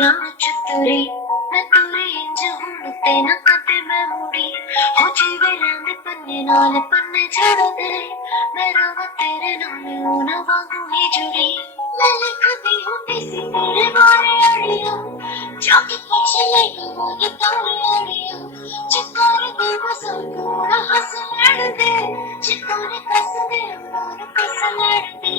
राह चतुरी मैं तुरी इंज हुण ते ना कदे मैं मुड़ी हो जीवे रंग पन्ने नाल पन्ने छड़ दे मैं रवा तेरे नाल ना वांगू ही जुड़ी मैं लिखदी हुंदी सी तेरे बारे अड़िया जाके पूछ ले वो तारे अड़िया चिकार दे बस पूरा हंस लड़ दे चिकार कस दे और कस लड़ दे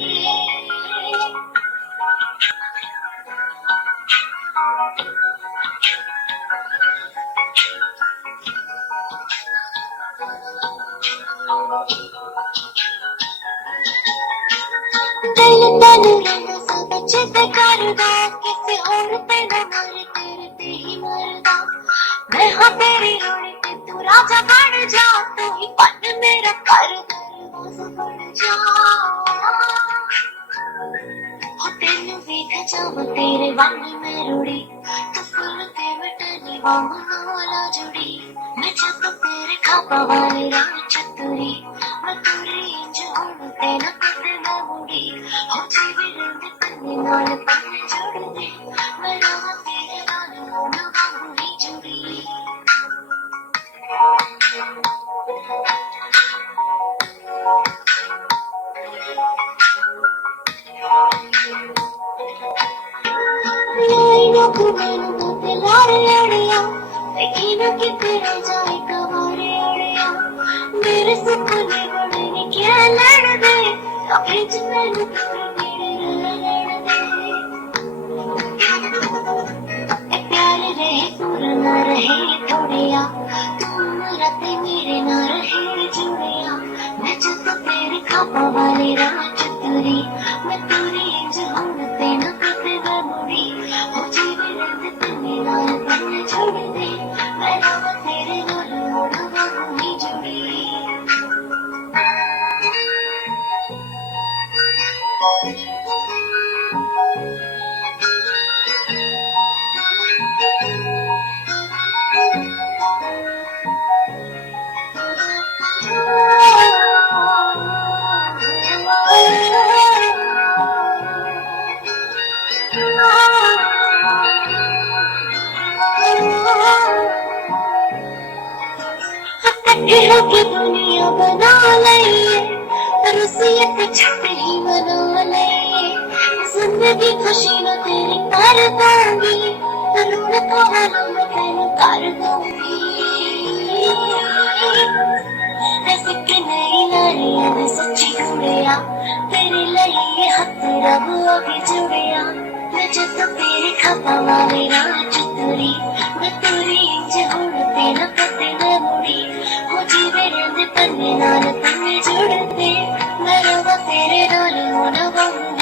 दिल तन रहना सब चित करदा किसी और पे न मरे तेरे ते ही मरदा मैं हाँ तेरी रानी ते तू राजा बन जा तू ही पन मेरा कर दरवाजा बन जा हो तेनू देख जावा तेरे वांग में रुड़ी तू फूल ते मिटनी वांग नाला जुड़ी मैं जब तेरे खापा वाले राह चतुरी मैं तुरी इंज हुण ते ना कदे मैं मुड़ी हो जीवे रंग पन्ने नाल पन्ने जोड़ दे मैं रवा तेरे नाल हुण वांगू ही जुड़ी लाइनों को मैनू मोते लारे अड़िया देखी ना किते रह जाए कवारे अड़िया मेरे सपने बड़े ने क्या लड़ दे कभी मैनू तेरे नेड़े लड़ दे ए प्यार रहे पूरा ना रहे थोड़िया तू मेरा ते मेरे ना रहे जुड़िया मैं जब तेरे खापा वाले राह चतुरी मैं तुरी इंज हुण ते ना कदे मैं मुड़ी हो जीवे रंग पन्ने नाल पन्ने छोड़ दे मैं रवा तेरे नाल हुण वांगू ही जुड़ी इकट्ठे होके दुनिया बना लइए रुसियत छट ही मना लइए जिंदगी खुशी न तेरी कर दूंगी रूठ वालों में तेरे कर दूंगी ऐसे कि नहीं लारिया मैं सच्ची गुड़िया तेरे लिए ये हथ रब अभी जुड़िया मैं जब तेरे खापा वाले राह चतुरी मैं तुरी इंज हुण ते ना कदे मैं मुड़ी हो जीवे रंग पन्ने नाल पन्ने जोड़ दे मैं रवा तेरे नाल हुण वांगू